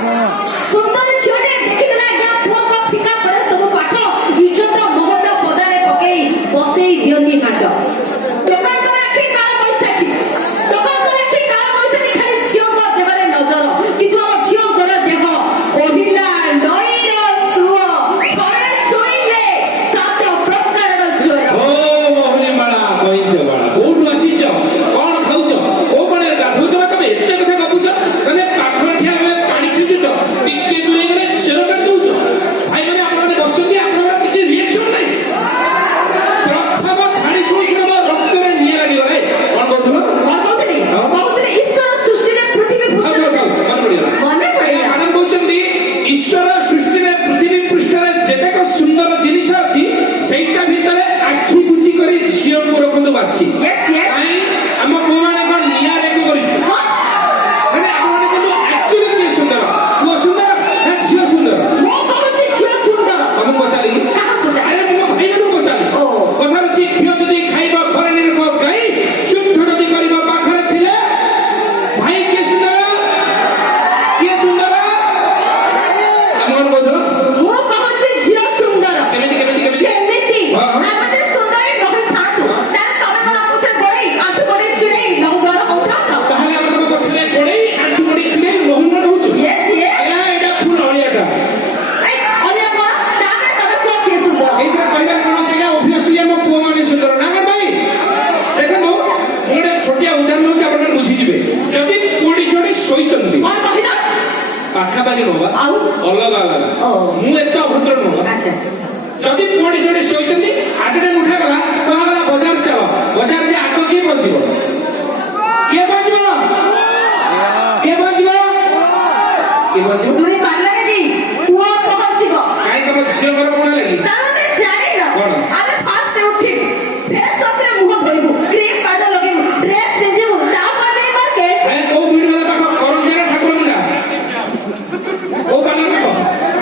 ସୁନ୍ଦର ଝିଅଟେ ଦେଖିଦେଲା ଆଜ୍ଞା ପୁଅଙ୍କ ଫିକା ପଡେ ସବୁ ପାଠ ଇଜ୍ଜତ ମହତ ପଦାରେ ପକେଇ ବସେଇ ଦିଅନ୍ତି କାଟ ଟୋକାଙ୍କର ଆଖି କାଳ ବୈଶାଖୀ ଟୋକାଙ୍କର ଆଖି କାଳ ବୈଶାଖୀ ଖାଲି ଝିଅଙ୍କ ଦେହରେ ନଜର କିନ୍ତୁ ଆମ ଝିଅଙ୍କର ଦେହ ଓଢିଲା ନଈର ସୁଅ ଥରେ ଛୁଇଁଲେ ସାତ ପ୍ରକାରର ଜ୍ୱର। ଓ ମୋହନୀ ମାଳା କଇଁଚ ମାଳା କୋଉଠୁ ଆସିଛ କଣ ଖାଉଛ କୋଉ ପାଣିରେ ଗାଧଉଛ ତମେ ଏତେ କଥା ଗପୁଛ ତମେ ପାଖରେ ଠିଆ ହେଲେ ପାଣି ଛିଞ୍ଚୁଛ ଟିକେ ଦୂରେଇ ଗଲେ ଚେର କାଟି ଦଉଛ ଭାଇମାନେ ଆପଣମାନେ ବସୁଛନ୍ତି ଆପଣଙ୍କର କିଛି ରିଏକ୍ସନ ନାହିଁ ପ୍ରଥମ ଧାଡ଼ି ଶୁଣି ଶୁଣି ମୋ ରକ୍ତରେ ନିଆଁ ଲାଗିଗଲା କଣ କହୁଥିଲ କହୁଥିଲେ ଈଶ୍ୱର ସୃଷ୍ଟିରେ ପୃଥିବୀ ମନେ ପଡ଼ିଲା ମ୍ୟାଡାମ କହୁଛନ୍ତି ଈଶ୍ୱର ସୃଷ୍ଟିରେ ପୃଥିବୀ ପୃଷ୍ଠରେ ଯେତେକ ସୁନ୍ଦର ଜିନିଷ ଅଛି ସେଇଟା ଭିତରେ ଆଖି ବୁଝି କରି ଝିଅଙ୍କୁ ରଖନ୍ତୁ ବାଛି କାଇଁ ଆମ ପୁଅମାନେ କଣ ନିଆଁ ରେଗ କରିଛୁ ମାନେ ଆପଣମାନେ କିନ୍ତୁ ଆକ୍ଚୁଆଲି କିଏ ସୁନ୍ଦର ପୁଅ ସୁନ୍ଦର ନା ଝିଅ ସୁନ୍ଦର ମୁଁ କହୁଛି ଝିଅ ସୁନ୍ଦର ତମକୁ ପଚାରିଲି ଆରେ ମୋ ଭାଇମାନଙ୍କୁ ପଚାରିଲି କଥା ଅଛି ଝିଅ ଯଦି ଖାଇବ ଘରେ ନିରଖ ଗାଈ ଚୁପ୍ ଯଦି କରିବ ପାଖରେ ଥିଲେ ଭାଇ କିଏ ସୁନ୍ଦର ଆମର କହୁଥିଲ ମୁଁ କହୁଛି ଝିଅ ସୁନ୍ଦର କେମିତି ଆମେ ସୁନ୍ଦର ରହିଥାନ୍ତୁ ତାହେଲେ ତମେ କଣ ଆମକୁ ସେ ଗୋଡ଼େଇ ଆଣ୍ଠୁ ଗୋଡ଼େଇ ଛିଡ଼େଇ ଲହୁ ବଡ଼ ହଉଥାନ୍ତ ତାହେଲେ ଆମେ ତମ ପଛରେ ଗୋଡ଼େଇ ଆଣ୍ଠୁ ଗୋଡ଼େଇ ଛିଡ଼େଇ ଲହୁଣ ରହୁଛୁ ଆଜ୍ଞା ଏଇଟା ଫୁଲ ଅଳିଆଟା ଅନ୍ୟ କଣ ତାହେଲେ ତମେ କୁହ କିଏ ସୁନ୍ଦର ଏଇଥିରେ କହିବାର କଣ ସେଇଟା ଅଭିୟସଲି ଆମ ପୁଅମାନେ ସୁନ୍ଦର ନା କଣ ଭାଇ ଦେଖନ୍ତୁ ମୁଁ ଗୋଟେ ଛୋଟିଆ ଉଦାହରଣ ହେଉଛି ଆପଣମାନେ ବୁଝିଯିବେ ଯଦି ପୁଅଟି ଝିଅଟି ଶୋଇଛନ୍ତି କଣ କହିଲ ପାଖାପାଖି ନବା ଆଉ ଅଲଗା ମୁଁ ଏତେ ଅଭଦ୍ର ନୁହଁ ଆଚ୍ଛା ଯଦି ପୁଅଟି ଝିଅଟି ଶୋଇଛନ୍ତି ଆକ୍ସିଡେଣ୍ଟ ଉଠାଗଲା କୁହାଗଲା ବଜାର ଚାଲ ବଜାର ଯେ ଆଗ କିଏ ପହଞ୍ଚିବ ଶୁଣି ପାରିଲାନି କି ପୁଅ ପହଞ୍ଚିବ କାହିଁ ତମ ଝିଅଙ୍କର କଣ ହେଲା କି ତାହେଲେ ଜାଣିଲ କଣ? ଆମେ ଫାଷ୍ଟ ଉଠିବୁ ଫେସ୍ ୱାଶରେ ମୁହଁ ଧୋଇବୁ କ୍ରିମ ପାଉଡର ଲଗେଇବୁ ଡ୍ରେସ୍ ପିନ୍ଧିବୁ ତାପରେ ଯାଇ ମାର୍କେଟ କୋଉ ଭିଡ ପାଖ କରଞ୍ଜିର ଠାକୁର ମୁଣ୍ଡା କୋଉ ପାଖ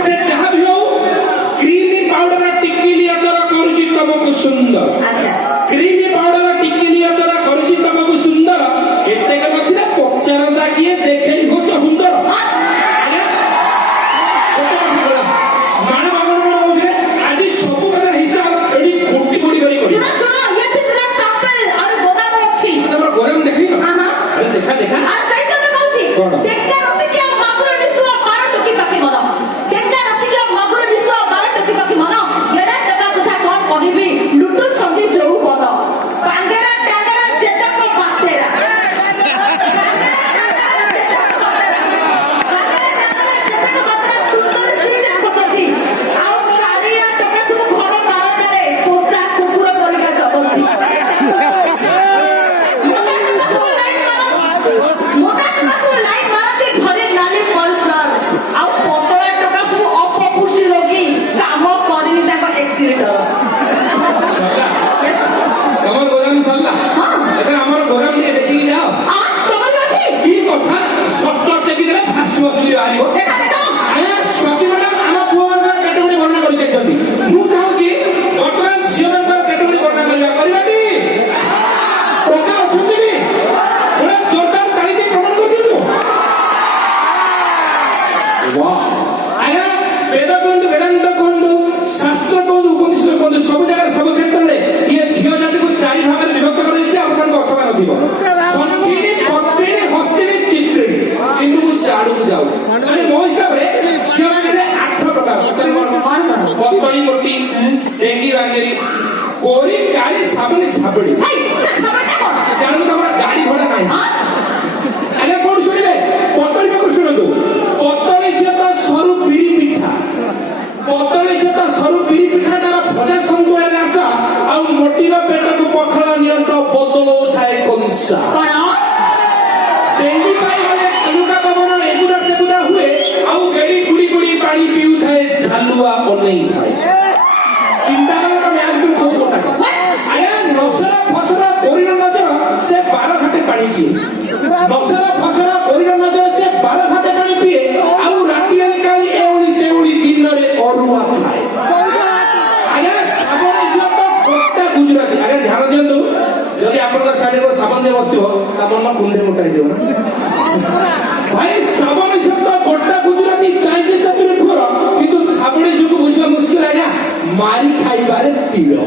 ସେ ଯାହା ବି ହଉ କ୍ରିମ ପାଉଡର ଟିକିଲି ଅତର କରୁଛି ତମକୁ ସୁନ୍ଦର ଆଚ୍ଛା କ୍ରିମ ପାଉଡର ଟିକିଲି ଅତର କରୁଛି ତମକୁ ସୁନ୍ଦର ଏତେକ ନଥିଲା ପଚାରନ୍ତା କିଏ ଦେଖେଇ ହଉଛ ସୁନ୍ଦର ଆଜି ସବୁ କଥା ହିସାବ ଏଠି ଗୋଟି ଗୋଟି କରି ଶୁଣ ଶୁଣ ଏଠି ଥିଲା ସାମ୍ପଲ ଆଉ ଗୋଦାମ ଅଛି ତମର ଗୋଦାମ ଦେଖିନ ଆହା ଆରେ ଦେଖା আর সেইটা তো বলছি কোন? দেখতে আসি কি মাগুর নিসুয়া 12 টকি পাখি মন দেখতে আসি কি মাগুর নিসুয়া 12 টকি পাখি মন এডা দেবা কথা কোন কহিবি লুটু ছন্দি যৌ বন পাঙ্গেরা টাঙ্গেরা যেটা কো বাতেরা ତମର ଗୋଦାମ ସରିଲା ଏଥର ଆମର ଗୋଦାମ ଟିକେ ଦେଖିକି ଯାଅ କି କଥା ସତ ଟେକିଦେଲେ ଭାସୁ ଭାସୁଲି ବାହାରିବ ସ୍ୱାଧୀନତା ଆମ ପୁଅମାନଙ୍କର କେତେଗୁଡି ବର୍ଣ୍ଣନା କରିଯାଇଛନ୍ତି ମୁଁ ଚାହୁଁଛି ବର୍ତ୍ତମାନ ଝିଅମାନଙ୍କର କେତେଗୁଡି ବର୍ଣ୍ଣନା କରିବାଟି ଟଙ୍କା ଅଛନ୍ତି କି ଗୋଟେ ଜୋରଦାର ତାଳି ଦେଇ ପ୍ରମାଣ କରିଦିଅନ୍ତୁ ଆଜ୍ଞା ବେଦ କୁହନ୍ତୁ ବେଦାନ୍ତ କୁହନ୍ତୁ ଶାସ୍ତ୍ର କୁହନ୍ତୁ ଉପନିଷଦ କୁହନ୍ତୁ ସବୁ ଜାଗାରେ ସବୁ କ୍ଷେତ୍ରରେ ଇଏ ଝିଅ ଜାତିକୁ ଚାରି ଭାଗରେ ବିଭକ୍ତ କରାଯାଇଛି ଆପଣମାନଙ୍କ ଅସମାନ ନଥିବ ସନ୍ଥିଣୀ ପତ୍ରିଣୀ ହସ୍ତିଣୀ ଚିତ୍ରିଣୀ କିନ୍ତୁ ମୁଁ ସେ ଆଡକୁ ଯାଉଛି ମାନେ ମୋ ହିସାବରେ ଝିଅ ଜାତିରେ 8 ପ୍ରକାର ପତଳି ମୋଟି ଡେଙ୍ଗି ବାଙ୍ଗେରି କୋରି କାଳି ସାବଣୀ ଝାବଡି ସେଆଡକୁ ତମର ଗାଡି ଭଡା ନାହିଁ ଆଜ୍ଞା କଣ ଶୁଣିବେ ପତଳି ପାଖରୁ ଶୁଣନ୍ତୁ ପତଳି ସେ ତ ସରୁ ବିରି ପିଠା ପତଳି ସେ ତ ସରୁ ବିରି ପିଠା ତାର ଭଜା ସନ୍ତୁଳାରେ ଆଶା ଆଉ ମୋଟିବା ପେଟକୁ ପଖାଳ ନିୟନ୍ତ ବଦଳଉଥାଏ କଂସା ଡେଙ୍ଗି ପାଇଗଲେ ଏଗୁଡା ପବନ ଏଗୁଡା ସେଗୁଡା ହୁଏ ଆଉ ଗେଡି କୁଡି କୁଡି ପାଣି ପିଉଥାଏ ଝାଲୁଆ ଅନେଇଥାଏ ଚିନ୍ତା କର ତମେ ଆଗକୁ କୋଉ ଗୋଟା ଆଜ୍ଞା ନସରା ଫସରା ପରିଣ ନଜର ସେ 12 ଘାଟେ ପାଣି ପିଏ ନସରା ଫସରା ପରିଣ ନଜର ସେ 12 ଘାଟେ ପାଣି ପିଏ ଆଉ ରାତି ହେଲେ କାଲି ଏଉଳି ସେଉଳି ଦିନରେ ଅରୁଆ ଖାଏ ଆଜ୍ଞା ସାବଣ ଝିଅ ତ ଗୋଟା ଗୁଜୁରାତି ଆଜ୍ଞା ଧ୍ୟାନ ଦିଅନ୍ତୁ ଯଦି ଆପଣଙ୍କ ଶାଢୀର ସାବନ ଯେ ବସିଥିବ ତା ମନ କୁଣ୍ଡେ ମୋଟା ହେଇଯିବ ନା ଭାଇ ସାବଣ ଝିଅ ତ ଗୋଟା ଗୁଜୁରାତି ମାରି ଖାଇବାରେ ତୀର।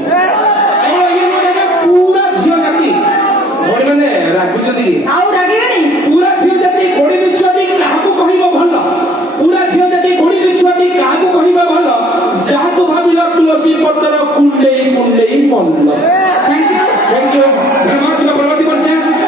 ଆମର ଇଏ ନୁହେଁ ଆଜ୍ଞା, ପୁରା ଝିଅ ଜାତି ଭଉଣୀ ମାନେ ରାଗୁଛନ୍ତି କି? ଆଉ ରାଗିବେନି। ପୁରା ଝିଅ ଜାତି ଗୋଡ଼ି ବିଛୁଆତି କାହାକୁ କହିବ ଭଲ? ପୁରା ଝିଅ ଜାତି ଗୋଡ଼ି ବିଛୁଆତି କାହାକୁ କହିବ ଭଲ? ଯାହାକୁ ଭାବିଲ ତୁଳସୀ ପତ୍ର କୁଣ୍ଡେଇ କୁଣ୍ଡେଇ ମଲ।